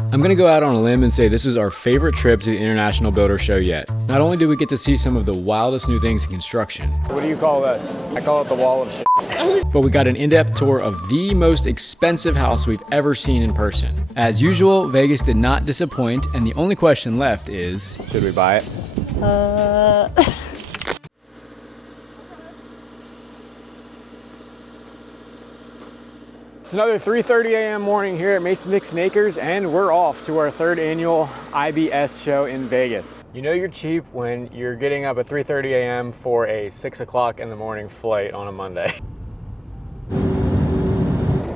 I'm gonna go out on a limb and say this was our favorite trip to the International Builder Show yet. Not only did we get to see some of the wildest new things in construction. What do you call this? I call it the wall of shit. But we got an in-depth tour of the most expensive house we've ever seen in person. As usual, Vegas did not disappoint, and the only question left is, should we buy it? It's another 3:30 a.m. morning here at Mason-Dixon Acres, and we're off to our third annual IBS show in Vegas. You know you're cheap when you're getting up at 3:30 a.m. for a 6 o'clock in the morning flight on a Monday.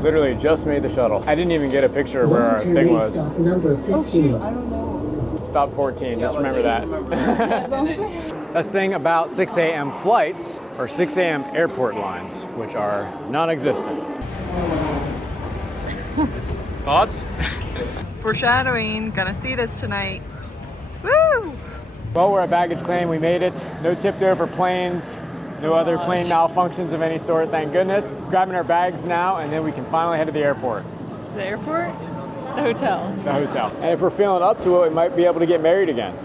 Literally just made the shuttle. I didn't even get a picture of where our thing was. Oh shoot, I don't know. Stop 14, just remember that. That's the thing about 6 a.m. flights, or 6 a.m. airport lines, which are non-existent. Thoughts? Foreshadowing, gonna see this tonight. Woo! Well, we're at baggage claim, we made it. No tipped over planes, no other plane malfunctions of any sort, thank goodness. Grabbing our bags now, and then we can finally head to the airport. The airport? The hotel. The hotel. And if we're feeling up to it, we might be able to get married again.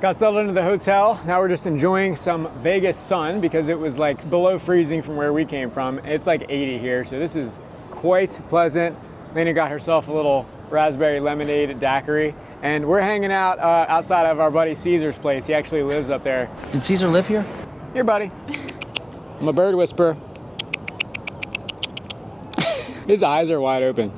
Got settled into the hotel. Now we're just enjoying some Vegas sun because it was like below freezing from where we came from. It's like 80 here, so this is quite pleasant. Lena got herself a little raspberry lemonade daiquiri, and we're hanging out outside of our buddy Caesar's place. He actually lives up there. Did Caesar live here? Here, buddy. I'm a bird whisperer. His eyes are wide open.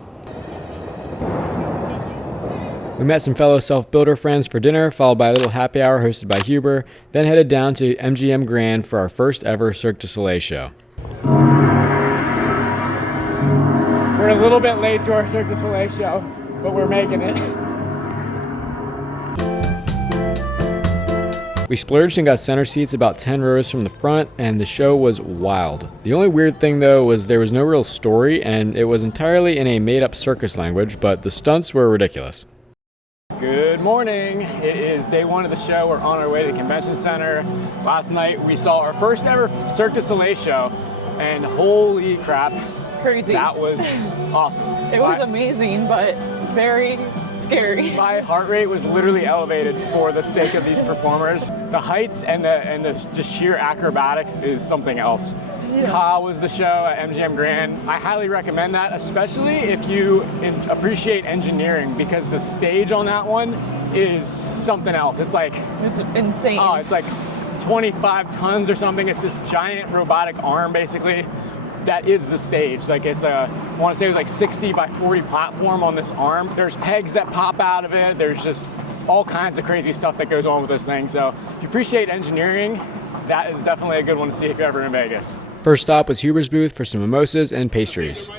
we met some fellow self-builder friends for dinner, followed by a little happy hour hosted by Huber, then headed down to MGM Grand for our first ever Cirque du Soleil show. We're a little bit late to our Cirque du Soleil show, but we're making it. We splurged and got center seats about 10 rows from the front, and the show was wild. The only weird thing though was there was no real story, and it was entirely in a made-up circus language, but the stunts were ridiculous. Good morning. It is day one of the show. We're on our way to the convention center. Last night we saw our first ever Cirque du Soleil show, and holy crap. Crazy. That was awesome. It was amazing, but very scary. My heart rate was literally elevated for the sake of these performers. The heights and the just sheer acrobatics is something else. Yeah. Ka was the show at MGM Grand. I highly recommend that, especially if you appreciate engineering, because the stage on that one is something else. It's insane. Oh, it's like 25 tons or something. It's this giant robotic arm, basically. That is the stage. Like it's I want to say it was like 60 by 40 platform on this arm. There's pegs that pop out of it. There's just all kinds of crazy stuff that goes on with this thing. So if you appreciate engineering, that is definitely a good one to see if you're ever in Vegas. First stop was Huber's booth for some mimosas and pastries.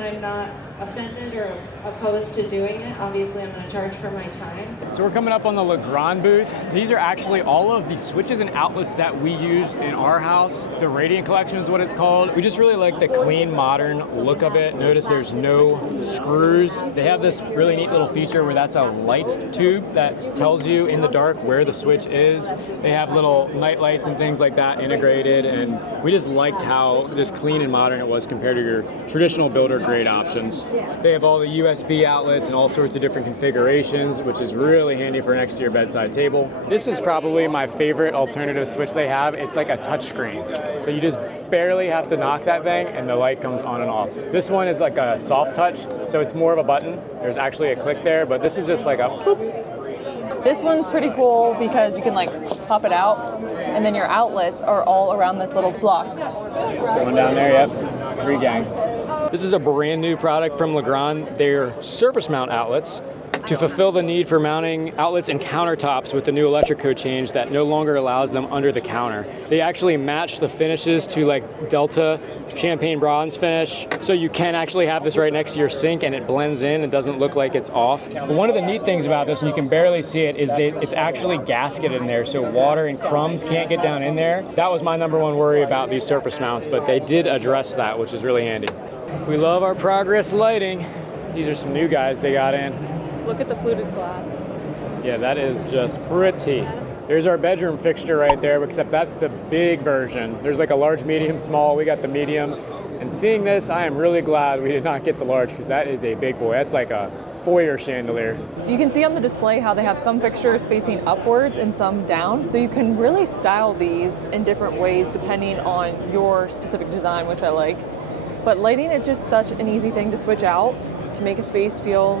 I'm not offended or opposed to doing it. Obviously, I'm going to charge for my time. So we're coming up on the Legrand booth. These are actually all of the switches and outlets that we used in our house. The Radiant Collection is what it's called. We just really like the clean, modern look of it. Notice there's no screws. They have this really neat little feature where that's a light tube that tells you in the dark where the switch is. They have little night lights and things like that integrated, and we just liked how just clean and modern it was compared to your traditional builder grade options. They have all the USB outlets and all sorts of different configurations, which is really handy for next to your bedside table. This is probably my favorite alternative switch they have. It's like a touch screen. So you just barely have to knock that thing and the light comes on and off. This one is like a soft touch, so it's more of a button. There's actually a click there, but this is just like a boop. This one's pretty cool because you can like pop it out, and then your outlets are all around this little block. Someone down there, yep. 3 gang. This is a brand new product from Legrand. They're surface mount outlets to fulfill the need for mounting outlets and countertops with the new electric code change that no longer allows them under the counter. They actually match the finishes to like Delta champagne bronze finish, so you can actually have this right next to your sink and it blends in and doesn't look like it's off. But one of the neat things about this, and you can barely see it, is that it's actually gasketed in there, so water and crumbs can't get down in there. That was my number one worry about these surface mounts, but they did address that, which is really handy. We love our Progress lighting. These are some new guys they got in. Look at the fluted glass. Yeah, that is just pretty. There's our bedroom fixture right there, except that's the big version. There's like a large, medium, small. We got the medium. And seeing this, I am really glad we did not get the large because that is a big boy. That's like a foyer chandelier. You can see on the display how they have some fixtures facing upwards and some down, so you can really style these in different ways depending on your specific design, which I like. But lighting is just such an easy thing to switch out to make a space feel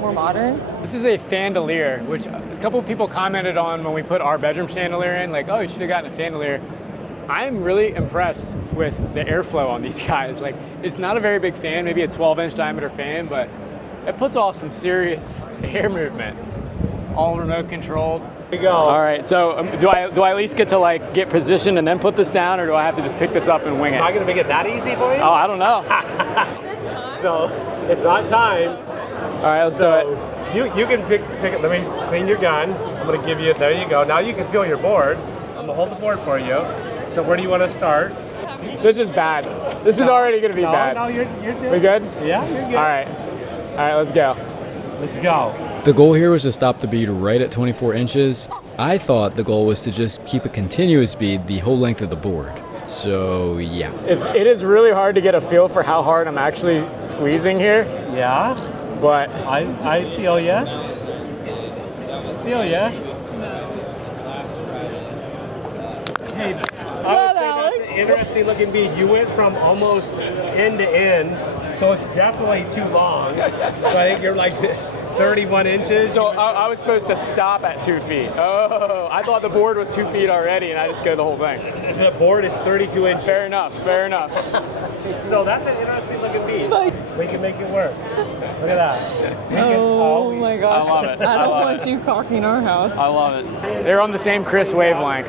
more modern. This is a fandelier, which a couple of people commented on when we put our bedroom chandelier in, like, oh, you should have gotten a fandelier. I'm really impressed with the airflow on these guys. Like, it's not a very big fan, maybe a 12-inch diameter fan, but it puts off some serious air movement. All remote controlled. There you go. All right, so do I at least get to like get positioned and then put this down, or do I have to just pick this up and wing it? Am I gonna make it that easy for you? Oh, I don't know. So it's not time. All right, let's do it. You can pick it. Let me clean your gun. I'm gonna give you. There you go. Now you can feel your board. I'm gonna hold the board for you. So where do you want to start? This is bad. This is already gonna be bad. No, you're good. We good? Yeah, you're good. All right, let's go. Let's go. The goal here was to stop the bead right at 24 inches. I thought the goal was to just keep a continuous bead the whole length of the board. So yeah. It is really hard to get a feel for how hard I'm actually squeezing here, Yeah, but I feel ya. Feel ya. Hey, I would say that's an interesting looking bead. You went from almost end to end, so it's definitely too long. So I think you're like 31 inches. so I was supposed to stop at 2 feet. Oh, I thought the board was 2 feet already, and I just go the whole thing. The board is 32 inches. Fair enough. So that's an interesting looking bead. We can make it work. Look at that. Oh my gosh. I love it. I don't love want you caulking our house. I love it. They're on the same Chris wavelength.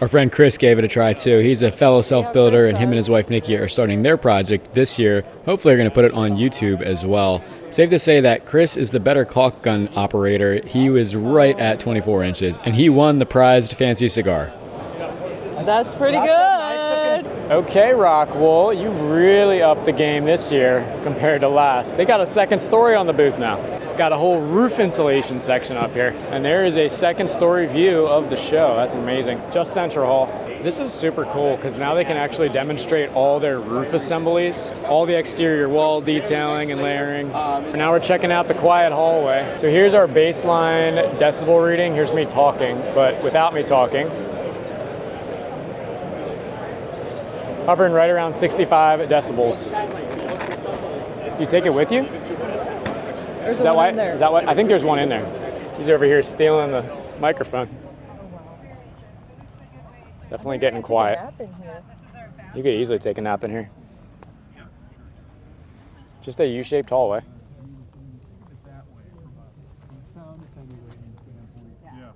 Our friend Chris gave it a try too. He's a fellow self-builder, and him and his wife Nikki are starting their project this year. Hopefully they're going to put it on YouTube as well. Safe to say that Chris is the better caulk gun operator. He was right at 24 inches, and he won the prized fancy cigar. That's pretty good. Okay, Rockwool, you really upped the game this year compared to last. They got a second story on the booth now. Got a whole roof insulation section up here, and there is a second story view of the show. That's amazing. Just Central Hall. This is super cool because now they can actually demonstrate all their roof assemblies, all the exterior wall detailing and layering. Now we're checking out the quiet hallway. So here's our baseline decibel reading. Here's me talking, but without me talking. Hovering right around 65 decibels. You take it with you? There's Is that one why? in there. Is that what? I think there's one in there. She's over here stealing the microphone. It's definitely getting quiet. You could easily take a nap in here. Just a U-shaped hallway. Yeah.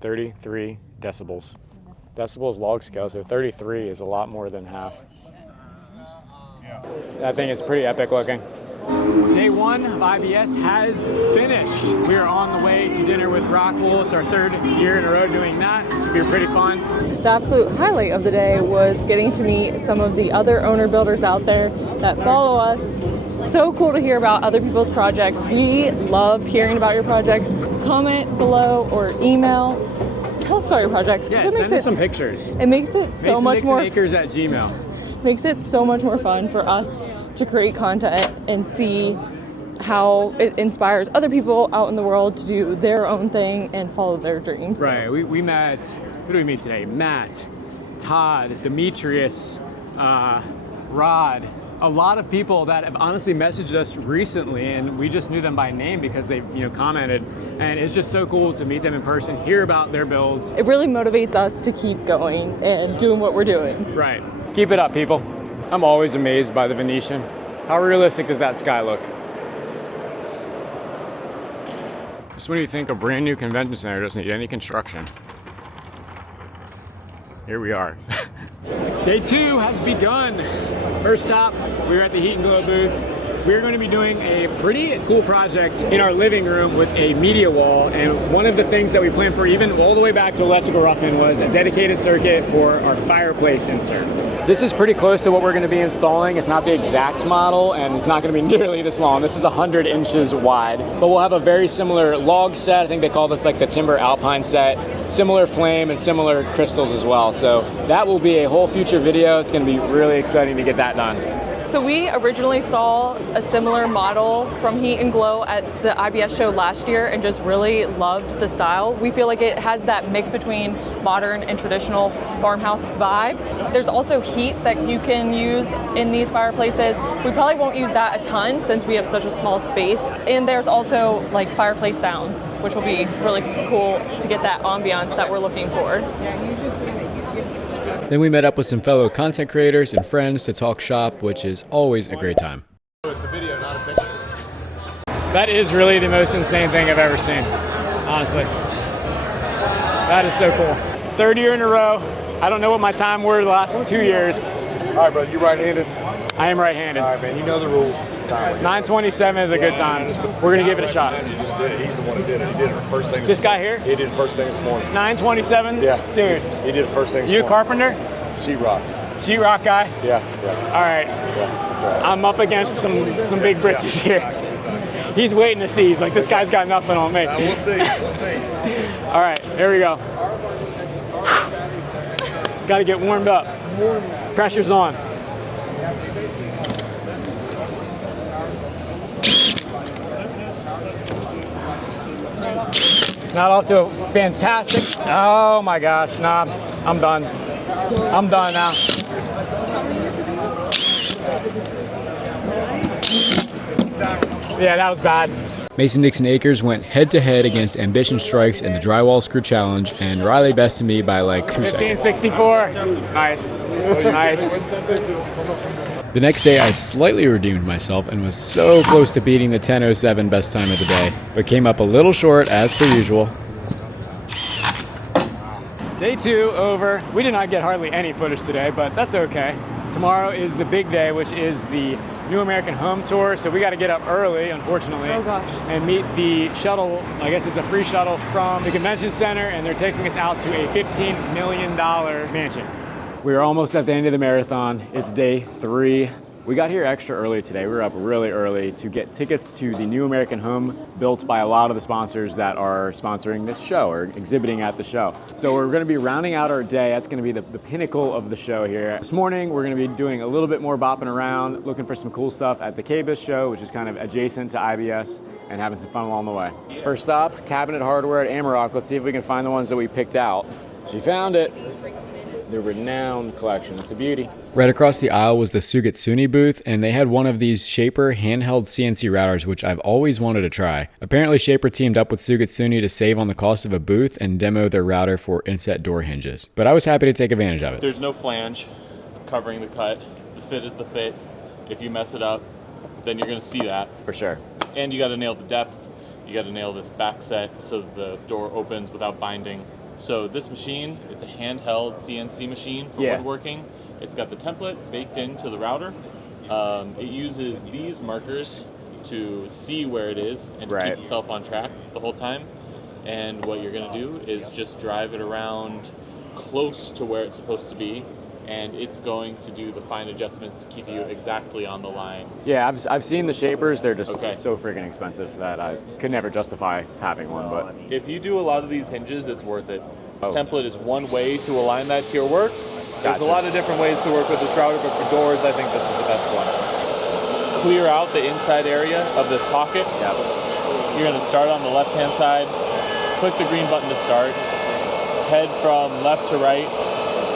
33 decibels. Decibels log scale, so 33 is a lot more than half. That thing is pretty epic looking. Day one of IBS has finished. We are on the way to dinner with Rockwool. It's our third year in a row doing that. It should be pretty fun. The absolute highlight of the day was getting to meet some of the other owner builders out there that follow us. So cool to hear about other people's projects. We love hearing about your projects. Comment below or email. Tell us about your projects. Yeah, send us some pictures. It makes it so much more. MasonNixonAkers@gmail. Makes it so much more fun for us to create content and see how it inspires other people out in the world to do their own thing and follow their dreams. Right. We met. Who do we meet today? Matt, Todd, Demetrius, Rod. A lot of people that have honestly messaged us recently, and we just knew them by name because they, commented. And it's just so cool to meet them in person, hear about their builds. It really motivates us to keep going and doing what we're doing. Right. Keep it up, people. I'm always amazed by the Venetian. How realistic does that sky look? Just when you think a brand new convention center doesn't need any construction. Here we are. Day two has begun. First stop, we were at the Heat and Glow booth. we're going to be doing a pretty cool project in our living room with a media wall, and one of the things that we planned for, even all the way back to electrical rough-in, was a dedicated circuit for our fireplace insert. This is pretty close to what we're going to be installing. It's not the exact model, and it's not going to be nearly this long. This is 100 inches wide, but we'll have a very similar log set. I think they call this like the Timber Alpine set. Similar flame and similar crystals as well. So that will be a whole future video. It's going to be really exciting to get that done. So we originally saw a similar model from Heat and Glow at the IBS show last year and just really loved the style. We feel like it has that mix between modern and traditional farmhouse vibe. There's also heat that you can use in these fireplaces. We probably won't use that a ton since we have such a small space. And there's also like fireplace sounds, which will be really cool to get that ambiance that we're looking for. Then we met up with some fellow content creators and friends to talk shop, which is always a great time. It's a video, not a picture. That is really the most insane thing I've ever seen, honestly. That is so cool. Third year in a row. I don't know what my time were the last 2 years. All right, brother, you right-handed? I am right-handed. All right, man, you know the rules. 9:27 is a good time. We're going to give it a shot. He just did it. He's the one who did it. He did it first thing. This guy here? He did it first thing this morning. 9:27? Yeah. Dude. He did it first thing this You a morning. carpenter? Sheetrock. Sheetrock guy? Yeah. All right. Yeah. I'm up against some big britches here. He's waiting to see. He's like, this guy's got nothing on me. We'll see. We'll see. All right, here we go. Got to get warmed up. Pressure's on. Not off to a fantastic. Oh my gosh, nah, I'm done. I'm done now. Yeah, that was bad. Mason-Dixon Acres went head-to-head against Ambition Strikes in the Drywall Screw Challenge, and Riley bested me by like 2 seconds. 1564. Nice. Nice. The next day, I slightly redeemed myself and was so close to beating the 10:07 best time of the day, but came up a little short as per usual. Day 2 over. We did not get hardly any footage today, but that's okay. Tomorrow is the big day, which is the New American Home Tour, so we got to get up early, unfortunately, and meet the shuttle. I guess it's a free shuttle from the convention center, and they're taking us out to a $15 million mansion. We are almost at the end of the marathon. It's day 3. We got here extra early today. We were up really early to get tickets to the New American Home built by a lot of the sponsors that are sponsoring this show or exhibiting at the show. So we're going to be rounding out our day. That's going to be the pinnacle of the show here. This morning, we're going to be doing a little bit more bopping around, looking for some cool stuff at the KBIS show, which is kind of adjacent to IBS, and having some fun along the way. First stop, Cabinet Hardware at Amarok. Let's see if we can find the ones that we picked out. She found it. The Renowned collection. It's a beauty. Right across the aisle was the Sugatsuni booth, and they had one of these Shaper handheld CNC routers, which I've always wanted to try. Apparently, Shaper teamed up with Sugatsuni to save on the cost of a booth and demo their router for inset door hinges. But I was happy to take advantage of it. There's no flange covering the cut. The fit is the fit. If you mess it up, then you're going to see that. For sure. And you got to nail the depth. You got to nail this back set so the door opens without binding. So this machine, it's a handheld CNC machine for woodworking. It's got the template baked into the router. It uses these markers to see where it is and to keep itself on track the whole time. And what you're going to do is just drive it around close to where it's supposed to be, and it's going to do the fine adjustments to keep you exactly on the line. Yeah, I've seen the Shapers. They're just so freaking expensive that I could never justify having one. But if you do a lot of these hinges, it's worth it. This template is one way to align that to your work. There's a lot of different ways to work with this router, but for doors, I think this is the best one. Clear out the inside area of this pocket. You're going to start on the left-hand side. Click the green button to start. Head from left to right.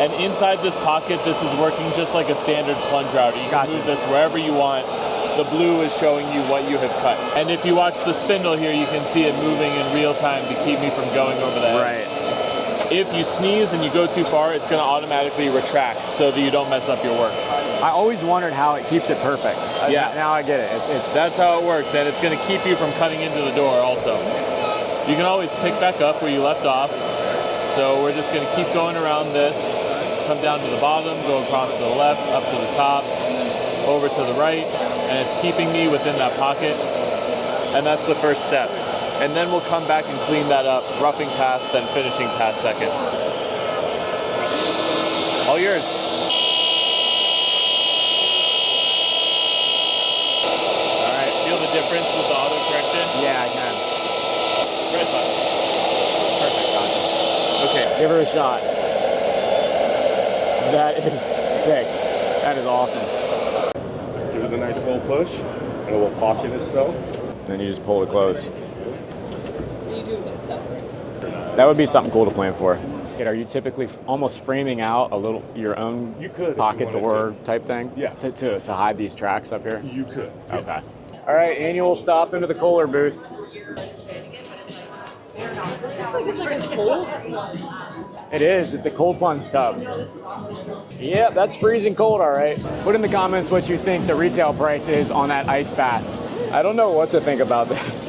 And inside this pocket, this is working just like a standard plunge router. You can move this wherever you want. The blue is showing you what you have cut. And if you watch the spindle here, you can see it moving in real time to keep me from going over the head. If you sneeze and you go too far, it's going to automatically retract so that you don't mess up your work. I always wondered how it keeps it perfect. Now I get it. It's That's how it works, and it's going to keep you from cutting into the door also. You can always pick back up where you left off. So we're just going to keep going around this. Come down to the bottom, go across to the left, up to the top, over to the right, and it's keeping me within that pocket, and that's the first step. And then we'll come back and clean that up, roughing pass, then finishing pass second. All yours. All right, feel the difference with the auto correction? Yeah, I can. Red button. Perfect, gotcha. Okay. Give her a shot. That is sick. That is awesome. Give it a nice little push, and it will pocket itself. Then you just pull it close. You do them separate. That would be something cool to plan for. Are you typically almost framing out a little your own You could if you pocket wanted door type thing? Yeah. To hide these tracks up here? You could. Yeah. Okay. All right, annual stop into the Kohler booth. Looks like it's like a cold. It is. It's a cold plunge tub. Yep, that's freezing cold, all right. Put in the comments what you think the retail price is on that ice bath. I don't know what to think about this.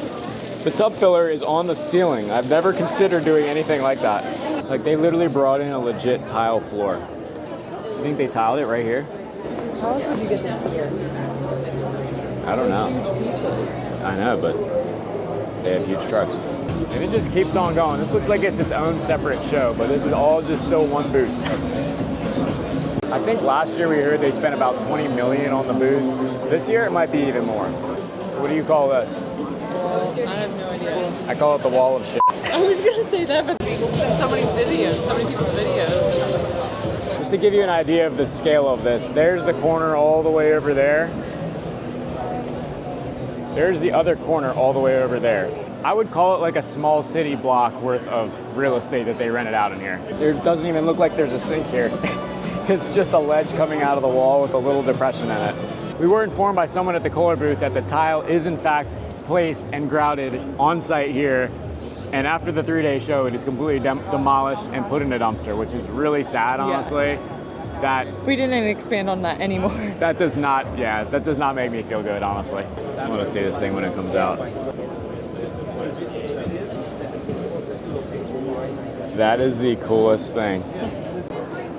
The tub filler is on the ceiling. I've never considered doing anything like that. Like, they literally brought in a legit tile floor. You think they tiled it right here? How else would you get this here? I don't know. Huge pieces. I know, but they have huge trucks. And it just keeps on going. This looks like it's its own separate show, but this is all just still one booth. I think last year we heard they spent about 20 million on the booth. This year it might be even more. So what do you call this? I have no idea. I call it the wall of shit. I was gonna say that, but so many videos, so many people's videos. Just to give you an idea of the scale of this, there's the corner all the way over there. There's the other corner all the way over there. I would call it like a small city block worth of real estate that they rented out in here. There doesn't even look like there's a sink here. It's just a ledge coming out of the wall with a little depression in it. We were informed by someone at the Kohler booth that the tile is in fact placed and grouted on site here. And after the 3-day show, it is completely demolished and put in a dumpster, which is really sad, honestly. That We didn't expand on that anymore. that does not make me feel good, honestly. I want to see this thing when it comes out. That is the coolest thing.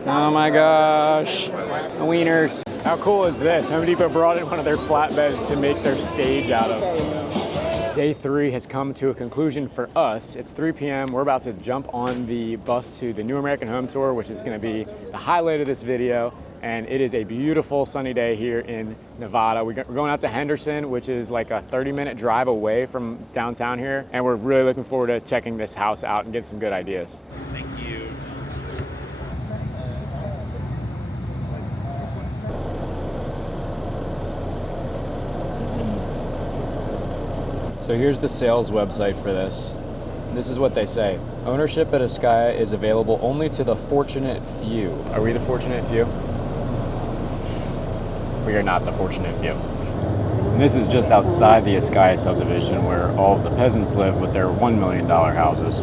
Oh my gosh, wieners. How cool is this? Home Depot brought in one of their flatbeds to make their stage out of. Day 3 has come to a conclusion for us. It's 3 p.m. We're about to jump on the bus to the New American Home Tour, which is going to be the highlight of this video. And it is a beautiful sunny day here in Nevada. We're going out to Henderson, which is like a 30-minute drive away from downtown here. And we're really looking forward to checking this house out and getting some good ideas. Thank you. So here's the sales website for this. This is what they say. Ownership at Ascaya is available only to the fortunate few. Are we the fortunate few? We are not the fortunate few. And this is just outside the Ascaya subdivision where all of the peasants live with their $1 million houses.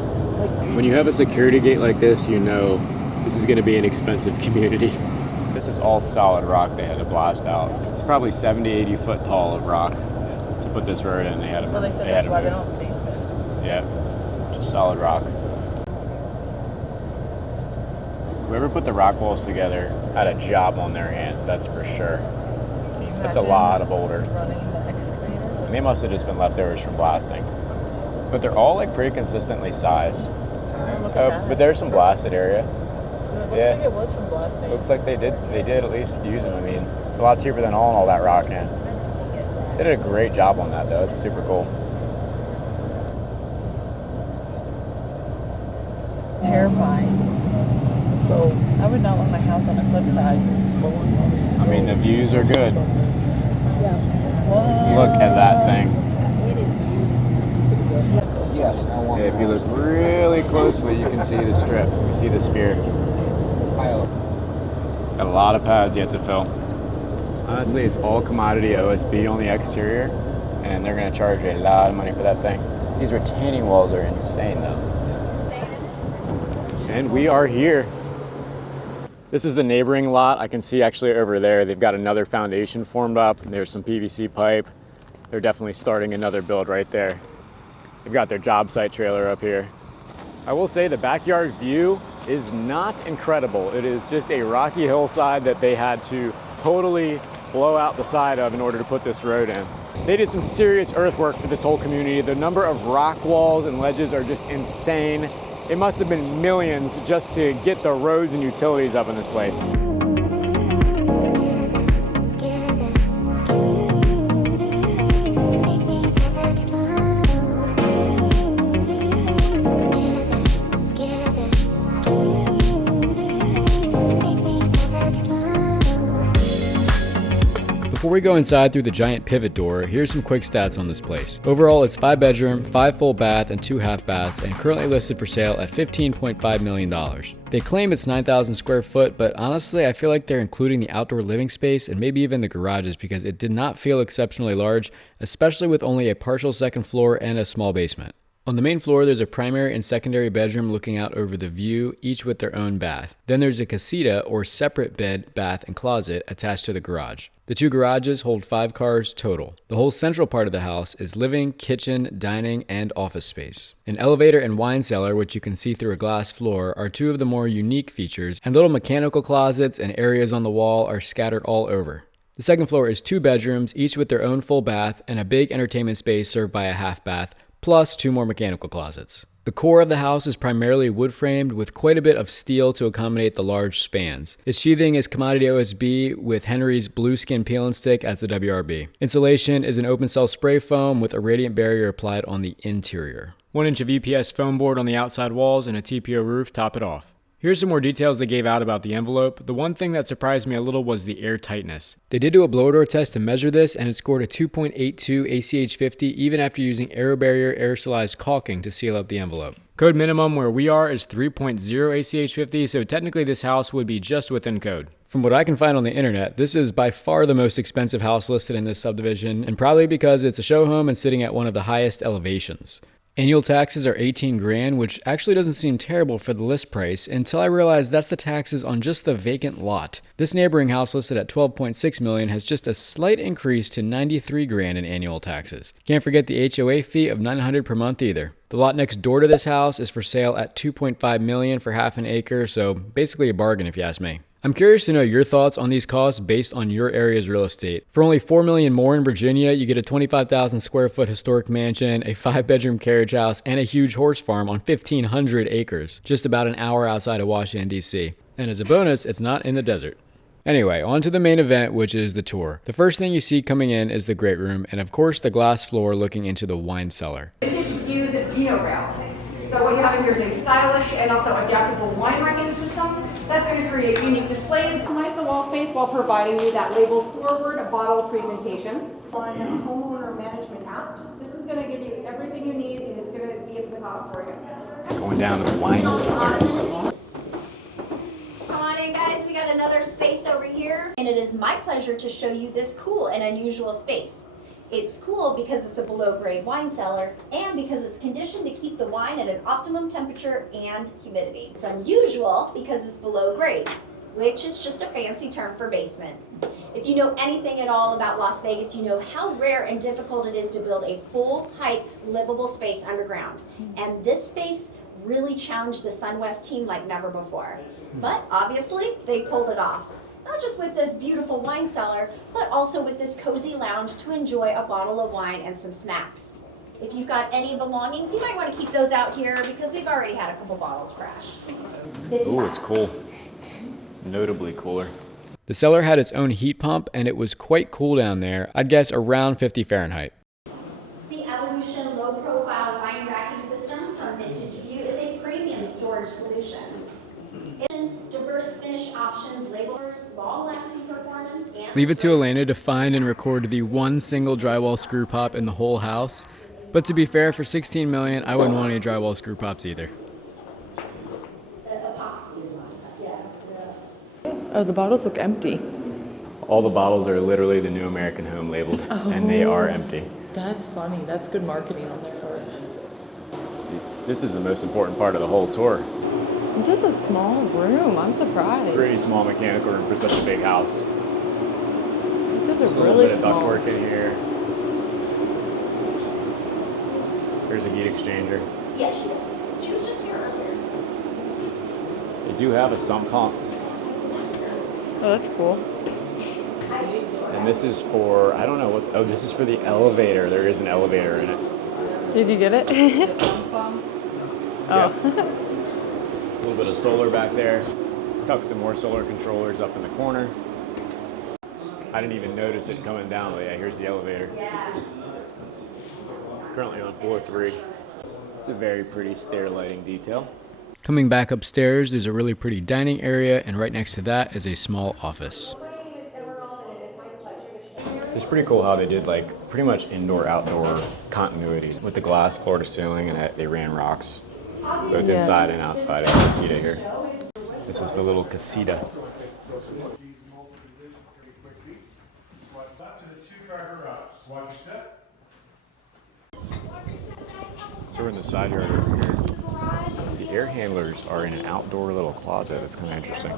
When you have a security gate like this, you know this is going to be an expensive community. This is all solid rock they had to blast out. It's probably 70, 80 foot tall of rock to put this road in. They had to Well, they said that's why they don't have basements. Yeah, just solid rock. Whoever put the rock walls together had a job on their hands, that's for sure. That's a lot of boulder. Running the excavator. They must have just been leftovers from blasting. But they're all like pretty consistently sized. But there's some blasted area. So it looks Yeah. like it was from blasting. Looks like they did at least use them. I mean, it's a lot cheaper than hauling all that rock in. They did a great job on that though, it's super cool. Terrifying. So I would not want my house on a cliffside. I mean, the views are good. Whoa. Look at that thing. yes, If you look really closely, you can see the strip. You see the sphere. Got a lot of pads yet to fill. Honestly, it's all commodity OSB on the exterior, and they're gonna charge you a lot of money for that thing. These retaining walls are insane though. And we are here. This is the neighboring lot. I can see actually over there, they've got another foundation formed up, and there's some PVC pipe. They're definitely starting another build right there. They've got their job site trailer up here. I will say the backyard view is not incredible. It is just a rocky hillside that they had to totally blow out the side of in order to put this road in. They did some serious earthwork for this whole community. The number of rock walls and ledges are just insane. It must have been millions just to get the roads and utilities up in this place. Before we go inside through the giant pivot door, here's some quick stats on this place. Overall, it's 5 bedroom, 5 full bath, and 2 half baths, and currently listed for sale at $15.5 million. They claim it's 9,000 square foot, but honestly, I feel like they're including the outdoor living space and maybe even the garages because it did not feel exceptionally large, especially with only a partial second floor and a small basement. On the main floor, there's a primary and secondary bedroom looking out over the view, each with their own bath. Then there's a casita, or separate bed, bath, and closet attached to the garage. The 2 garages hold 5 cars total. The whole central part of the house is living, kitchen, dining, and office space. An elevator and wine cellar, which you can see through a glass floor, are 2 of the more unique features, and little mechanical closets and areas on the wall are scattered all over. The second floor is 2 bedrooms, each with their own full bath, and a big entertainment space served by a half bath, plus 2 more mechanical closets. The core of the house is primarily wood framed with quite a bit of steel to accommodate the large spans. Its sheathing is commodity OSB with Henry's blueskin peel and stick as the WRB. Insulation is an open cell spray foam with a radiant barrier applied on the interior. 1-inch of EPS foam board on the outside walls and a TPO roof top it off. Here's some more details they gave out about the envelope. The one thing that surprised me a little was the air tightness. They did do a blower door test to measure this, and it scored a 2.82 ACH50 even after using air barrier aerosolized caulking to seal up the envelope. Code minimum where we are is 3.0 ACH50, so technically this house would be just within code. From what I can find on the internet, this is by far the most expensive house listed in this subdivision, and probably because it's a show home and sitting at one of the highest elevations. Annual taxes are 18 grand, which actually doesn't seem terrible for the list price until I realized that's the taxes on just the vacant lot. This neighboring house listed at 12.6 million has just a slight increase to 93 grand in annual taxes. Can't forget the HOA fee of $900 per month either. The lot next door to this house is for sale at 2.5 million for half an acre, so basically a bargain if you ask me. I'm curious to know your thoughts on these costs based on your area's real estate. For only $4 million more in Virginia, you get a 25,000 square foot historic mansion, a 5-bedroom carriage house, and a huge horse farm on 1,500 acres, just about an hour outside of Washington, D.C. And as a bonus, it's not in the desert. Anyway, on to the main event, which is the tour. The first thing you see coming in is the great room, and of course the glass floor looking into the wine cellar. Vintage views and Pinot rails. So what you have here is a stylish and also adaptable wine racking system that's going to create unique displays. Customize the wall space while providing you that label forward bottle presentation. On a homeowner management app, this is going to give you everything you need and it's going to be at the top for you. Going down to the wine cellar. Come on in, guys. We got another space over here. And it is my pleasure to show you this cool and unusual space. It's cool because it's a below-grade wine cellar and because it's conditioned to keep the wine at an optimum temperature and humidity. It's unusual because it's below grade, which is just a fancy term for basement. If you know anything at all about Las Vegas, you know how rare and difficult it is to build a full-height, livable space underground. And this space really challenged the SunWest team like never before. But obviously, they pulled it off. Not just with this beautiful wine cellar, but also with this cozy lounge to enjoy a bottle of wine and some snacks. If you've got any belongings, you might want to keep those out here because we've already had a couple bottles crash. Ooh, it's cool. Notably cooler. The cellar had its own heat pump, and it was quite cool down there. I'd guess around 50 Fahrenheit. The Evolution low-profile wine racking system from Vintage View is a premium storage solution. Diverse finish options, labelers, long-lasting performance, and... Leave it to Elena to find and record the one single drywall screw pop in the whole house. But to be fair, for $16 million, I wouldn't want any drywall screw pops either. Oh, the bottles look empty. All the bottles are literally the New American Home labeled, and they are empty. That's funny. That's good marketing on their part. This is the most important part of the whole tour. This is a small room. I'm surprised. It's a pretty small mechanical room for such a big house. This is Just a a really little bit of small. ductwork in here. Here's a heat exchanger. Yeah, she is. She was just here earlier. They do have a sump pump. Oh, that's cool. And this is for, I don't know what, oh, this is for the elevator. There is an elevator in it. Did you get it? Yeah. A little bit of solar back there. Tuck some more solar controllers up in the corner. I didn't even notice it coming down, but yeah, here's the elevator. Currently on floor 3. It's a very pretty stair lighting detail. Coming back upstairs, there's a really pretty dining area, and right next to that is a small office. It's pretty cool how they did like pretty much indoor-outdoor continuity with the glass floor to ceiling, and they ran rocks both inside and outside of the casita here. This is the little casita. So we're in the side yard over here. The air handlers are in an outdoor little closet. That's kind of interesting.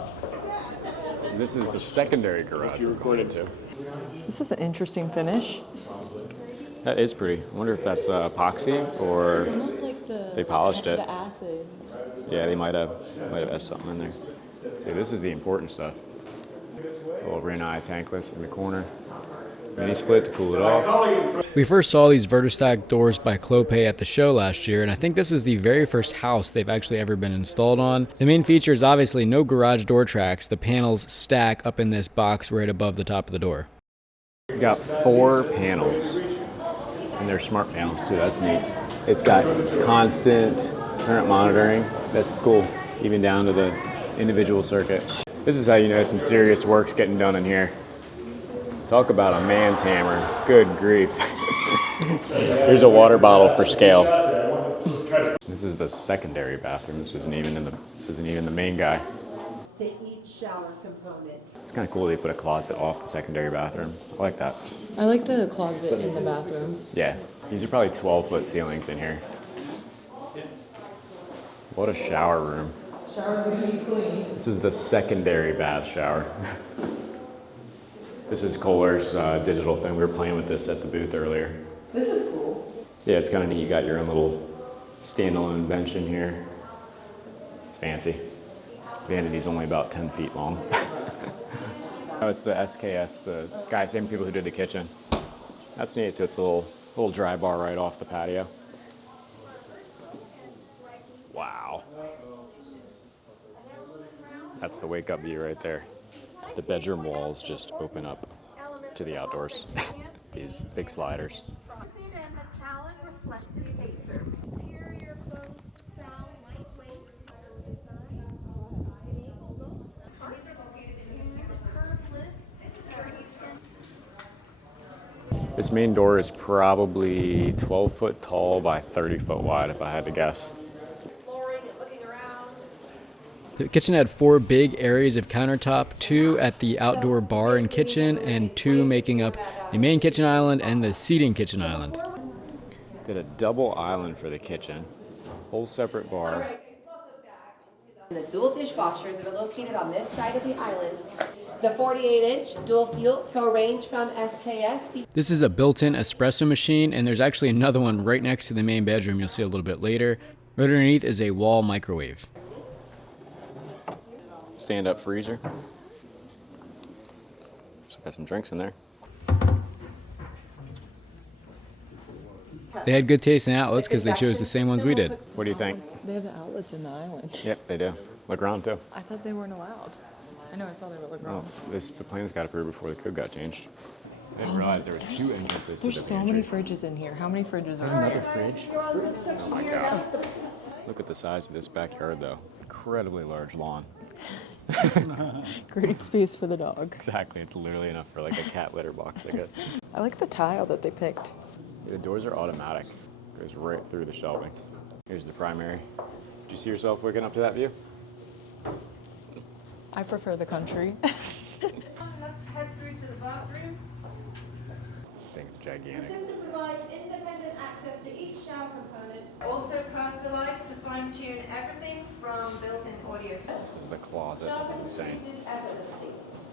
This is the secondary garage we're going into. This is an interesting finish. That is pretty. I wonder if that's epoxy or It's almost like they polished it. the acid. Yeah, they might have had something in there. See, this is the important stuff. A little Rinnai tankless in the corner. Mini split to cool it off. We first saw these Vertistack doors by Clopay at the show last year, and I think this is the very first house they've actually ever been installed on. The main feature is obviously no garage door tracks. The panels stack up in this box right above the top of the door. We got 4 panels, and they're smart panels too. That's neat. It's got constant current monitoring. That's cool, even down to the individual circuit. This is how you know some serious work's getting done in here. Talk about a man's hammer. Good grief. Here's a water bottle for scale. This is the secondary bathroom. This isn't even the main guy. To each shower component. It's kind of cool they put a closet off the secondary bathroom. I like that. I like the closet in the bathroom. Yeah, these are probably 12-foot ceilings in here. What a shower room. Shower room clean. This is the secondary bath shower. This is Kohler's digital thing. We were playing with this at the booth earlier. This is cool. Yeah, it's kind of neat. You got your own little standalone bench in here. It's fancy. Vanity's only about 10 feet long. Oh, it's the SKS, the same people who did the kitchen. That's neat. So it's a little dry bar right off the patio. Wow. That's the wake up view right there. The bedroom walls just open up to the outdoors. These big sliders. And metallic reflective facer. Interior closed cell, lightweight design. This main door is probably 12 foot tall by 30 foot wide, if I had to guess. The kitchen had 4 big areas of countertop, 2 at the outdoor bar and kitchen, and 2 making up the main kitchen island and the seating kitchen island. Did a double island for the kitchen, whole separate bar. The dual dishwashers that are located on this side of the island. The 48-inch dual fuel pro range from SKS. This is a built-in espresso machine, and there's actually another one right next to the main bedroom you'll see a little bit later. Right underneath is a wall microwave. Stand-up freezer. So got some drinks in there. They had good taste in outlets because they chose the same ones we did. What do you think? They have outlets in the island. Yep, they do. Legrand too. I thought they weren't allowed. I know I saw they were Legrand. Well, the plans got approved before the code got changed. I didn't realize there was 2 entrances to There's the so pantry. many fridges in here. How many fridges are Another there? fridge? Oh my god. Look at the size of this backyard though. Incredibly large lawn. Great space for the dog. Exactly, it's literally enough for like a cat litter box, I guess. I like the tile that they picked. The doors are automatic. Goes right through the shelving. Here's the primary. Do you see yourself waking up to that view? I prefer the country. Let's head through to the bathroom. I think it's gigantic. The system provides independent access to each shower component. Also personalized to fine-tune everything from built-in audio. This is the closet. This is insane.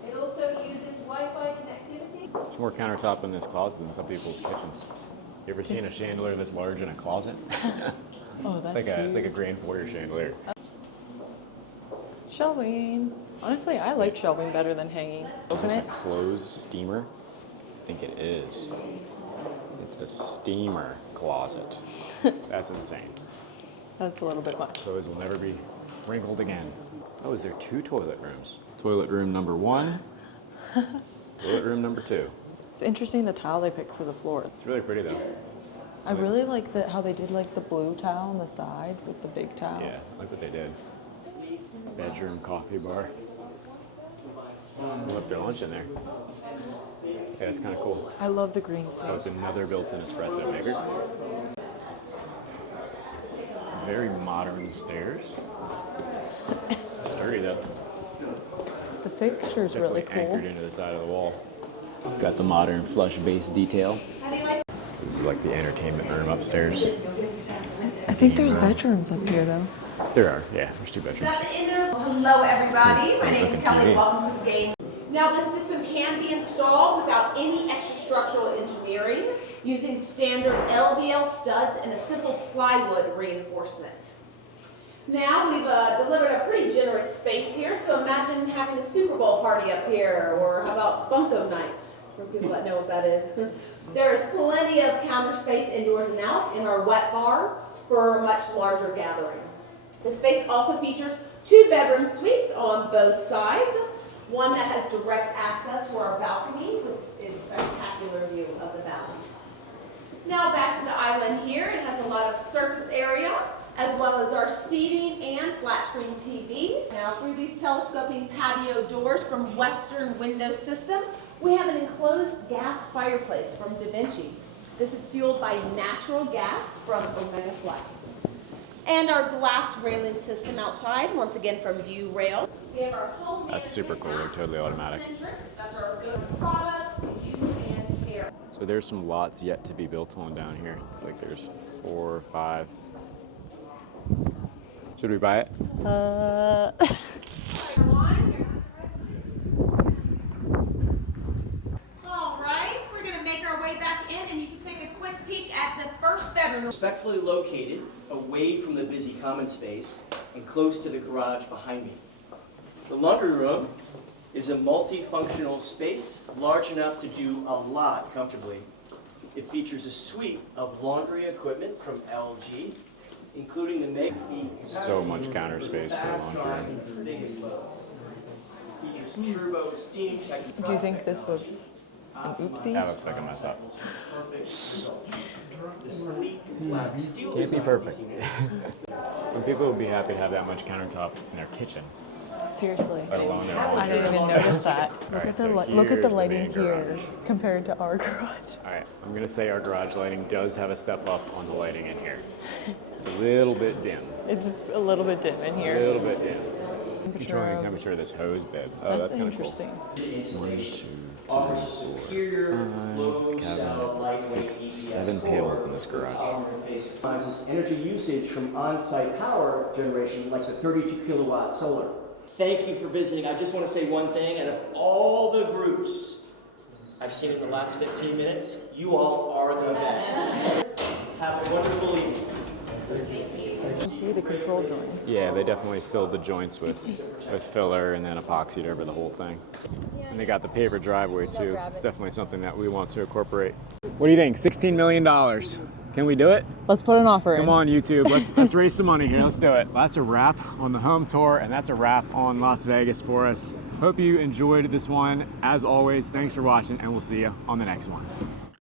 It also uses Wi-Fi connectivity. There's more countertop in this closet than some people's kitchens. You ever seen a chandelier this large in a closet? Oh, that's It's like a grand foyer chandelier. Shelving. Honestly, I like shelving better than hanging. Is Open this a it. closed steamer? I think it is. It's a steamer closet. That's insane. That's a little bit much. Clothes will never be wrinkled again. Oh, is there 2 toilet rooms? Toilet room number 1, toilet room number 2. It's interesting the tile they picked for the floor. It's really pretty though. I really like how they did like the blue tile on the side with the big tile. Yeah, like what they did. Bedroom coffee bar. Someone left their lunch in there. Yeah, it's kind of cool. I love the green Oh, it's sink. another built-in espresso maker. Very modern stairs. Sturdy though. The fixture's really Definitely anchored cool. into the side of the wall. Got the modern flush base detail. This is like the entertainment room upstairs. I think there's bedrooms up here though. There are, yeah, there's 2 bedrooms. Hello everybody, my name is Looking Kelly, TV. welcome to the game. Now this system can be installed without any extra structural engineering using standard LVL studs and a simple plywood reinforcement. Now we've delivered a pretty generous space here, so imagine having a Super Bowl party up here, or how about Bunko night, for people that know what that is. There's plenty of counter space indoors and out in our wet bar for a much larger gathering. The space also features 2 bedroom suites on both sides, one that has direct access to our balcony with its spectacular view of the valley. Now back to the island here, it has a lot of surface area, as well as our seating and flat screen TVs. Now through these telescoping patio doors from Western Window System, we have an enclosed gas fireplace from Da Vinci. This is fueled by natural gas from Omega Flex. And our glass railing system outside, once again from View Rail. We have our home That's super cool, they're totally automatic. That's our go-to products, use and care. So there's some lots yet to be built on down here. It's like there's 4 or 5. Should we buy it? All right, we're gonna make our way back in and you can take a quick peek at the first bedroom. Respectfully located away from the busy common space and close to the garage behind me. The laundry room is a multifunctional space large enough to do a lot comfortably. It features a suite of laundry equipment from LG, including the Make Me So much counter space for the laundry room. biggest loads. Features turbo steam technology. Do you think this was an oopsie? That looks like a mess up. The sleek flat steel Can't be design perfect. using it. Some people would be happy to have that much countertop in their kitchen, Seriously. let alone their I laundry didn't room. even notice that. All Look right, at the so look at the here's lighting main here garage. compared to our garage. All right, I'm gonna say our garage lighting does have a step up on the lighting in here. It's a little bit dim. It's a little bit dim in here. A little bit dim. It's Picture controlling the of- temperature of this hose bib. Oh, that's kind of cool. interesting. 1, 2, Offers 3, 4, superior 5 low cell cabinet, lightweight 6, EPS 7 pails in this garage. power interface. Minimizes energy usage from on-site power generation like the 32 kilowatt solar. Thank you for visiting. I just want to say one thing. Out of all the groups I've seen in the last 15 minutes, you all are the best. Have a wonderful evening. You can see the control joints. Yeah, they definitely filled the joints with filler and then epoxied over the whole thing. And they got the paver driveway too. It's definitely something that we want to incorporate. What do you think? $16 million. Can we do it? Let's put an offer in. Come on, YouTube. Let's raise some money here. Let's do it. That's a wrap on the home tour, and that's a wrap on Las Vegas for us. Hope you enjoyed this one. As always, thanks for watching, and we'll see you on the next one.